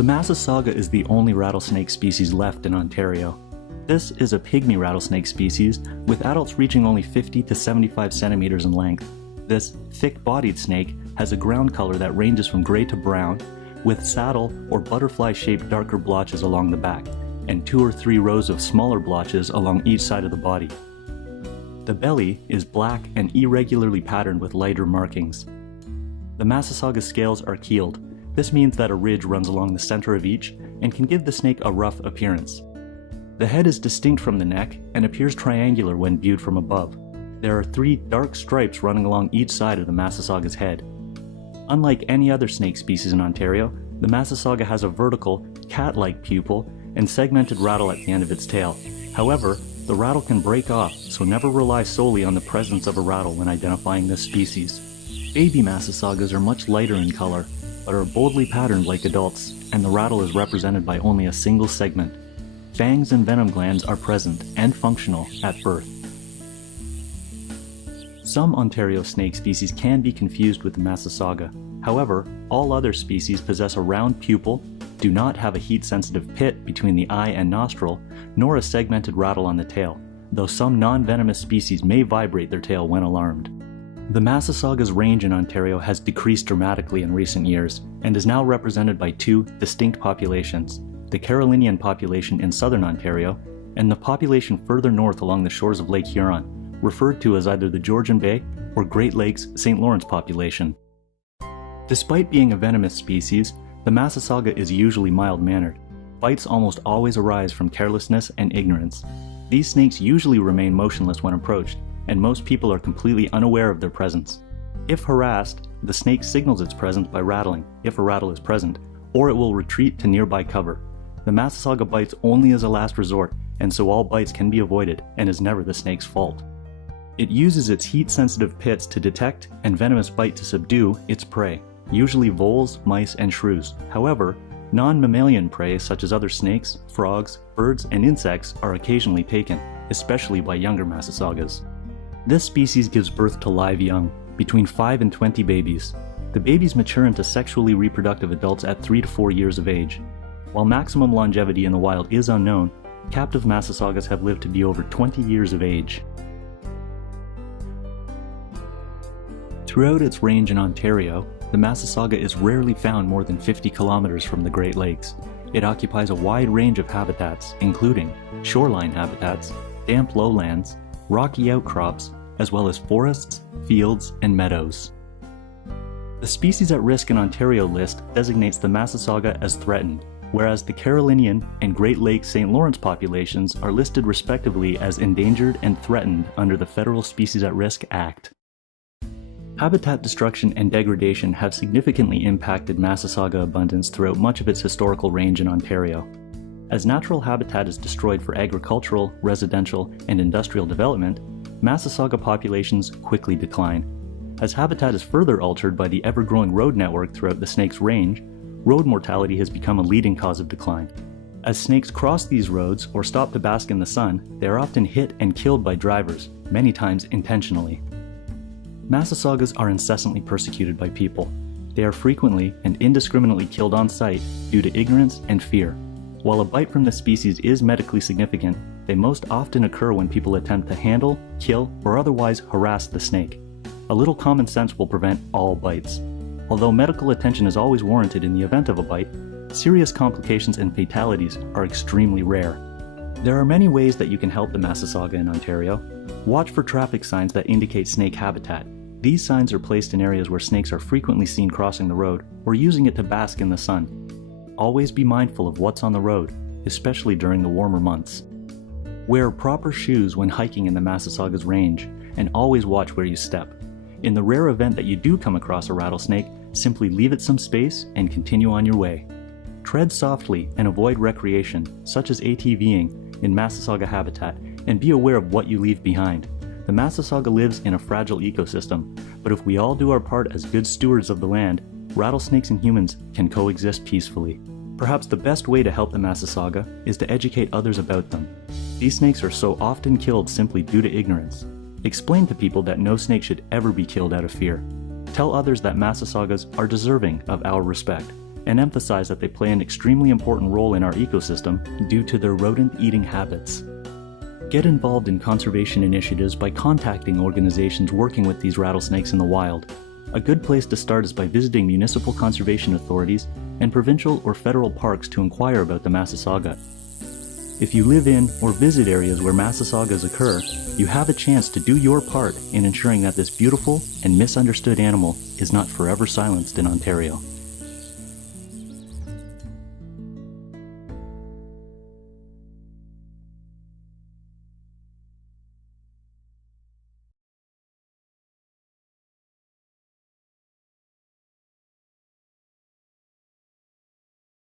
The Massasauga is the only rattlesnake species left in Ontario. This is a pygmy rattlesnake species, with adults reaching only 50 to 75 centimeters in length. This thick-bodied snake has a ground color that ranges from gray to brown, with saddle or butterfly-shaped darker blotches along the back, and 2 or 3 rows of smaller blotches along each side of the body. The belly is black and irregularly patterned with lighter markings. The Massasauga scales are keeled. This means that a ridge runs along the center of each and can give the snake a rough appearance. The head is distinct from the neck and appears triangular when viewed from above. There are 3 dark stripes running along each side of the Massasauga's head. Unlike any other snake species in Ontario, the Massasauga has a vertical, cat-like pupil and segmented rattle at the end of its tail. However, the rattle can break off, so never rely solely on the presence of a rattle when identifying this species. Baby Massasaugas are much lighter in color, but are boldly patterned like adults, and the rattle is represented by only a single segment. Fangs and venom glands are present and functional at birth. Some Ontario snake species can be confused with the Massasauga. However, all other species possess a round pupil, do not have a heat-sensitive pit between the eye and nostril, nor a segmented rattle on the tail, though some non-venomous species may vibrate their tail when alarmed. The Massasauga's range in Ontario has decreased dramatically in recent years, and is now represented by 2 distinct populations: the Carolinian population in southern Ontario, and the population further north along the shores of Lake Huron, referred to as either the Georgian Bay or Great Lakes St. Lawrence population. Despite being a venomous species, the Massasauga is usually mild-mannered. Bites almost always arise from carelessness and ignorance. These snakes usually remain motionless when approached, and most people are completely unaware of their presence. If harassed, the snake signals its presence by rattling, if a rattle is present, or it will retreat to nearby cover. The Massasauga bites only as a last resort, and so all bites can be avoided and is never the snake's fault. It uses its heat-sensitive pits to detect and venomous bite to subdue its prey, usually voles, mice, and shrews. However, non-mammalian prey such as other snakes, frogs, birds, and insects are occasionally taken, especially by younger Massasaugas. This species gives birth to live young, between 5 and 20 babies. The babies mature into sexually reproductive adults at 3 to 4 years of age. While maximum longevity in the wild is unknown, captive Massasaugas have lived to be over 20 years of age. Throughout its range in Ontario, the Massasauga is rarely found more than 50 kilometers from the Great Lakes. It occupies a wide range of habitats, including shoreline habitats, damp lowlands, rocky outcrops, as well as forests, fields, and meadows. The species at risk in Ontario list designates the Massasauga as threatened, whereas the Carolinian and Great Lakes St. Lawrence populations are listed respectively as endangered and threatened under the Federal Species at Risk Act. Habitat destruction and degradation have significantly impacted Massasauga abundance throughout much of its historical range in Ontario. As natural habitat is destroyed for agricultural, residential, and industrial development, Massasauga populations quickly decline. As habitat is further altered by the ever-growing road network throughout the snake's range, road mortality has become a leading cause of decline. As snakes cross these roads or stop to bask in the sun, they are often hit and killed by drivers, many times intentionally. Massasaugas are incessantly persecuted by people. They are frequently and indiscriminately killed on sight due to ignorance and fear. While a bite from this species is medically significant, they most often occur when people attempt to handle, kill, or otherwise harass the snake. A little common sense will prevent all bites. Although medical attention is always warranted in the event of a bite, serious complications and fatalities are extremely rare. There are many ways that you can help the Massasauga in Ontario. Watch for traffic signs that indicate snake habitat. These signs are placed in areas where snakes are frequently seen crossing the road or using it to bask in the sun. Always be mindful of what's on the road, especially during the warmer months. Wear proper shoes when hiking in the Massasauga's range, and always watch where you step. In the rare event that you do come across a rattlesnake, simply leave it some space and continue on your way. Tread softly and avoid recreation, such as ATVing, in Massasauga habitat, and be aware of what you leave behind. The Massasauga lives in a fragile ecosystem, but if we all do our part as good stewards of the land, rattlesnakes and humans can coexist peacefully. Perhaps the best way to help the Massasauga is to educate others about them. These snakes are so often killed simply due to ignorance. Explain to people that no snake should ever be killed out of fear. Tell others that Massasaugas are deserving of our respect, and emphasize that they play an extremely important role in our ecosystem due to their rodent-eating habits. Get involved in conservation initiatives by contacting organizations working with these rattlesnakes in the wild. A good place to start is by visiting municipal conservation authorities and provincial or federal parks to inquire about the Massasauga. If you live in or visit areas where Massasaugas occur, you have a chance to do your part in ensuring that this beautiful and misunderstood animal is not forever silenced in Ontario.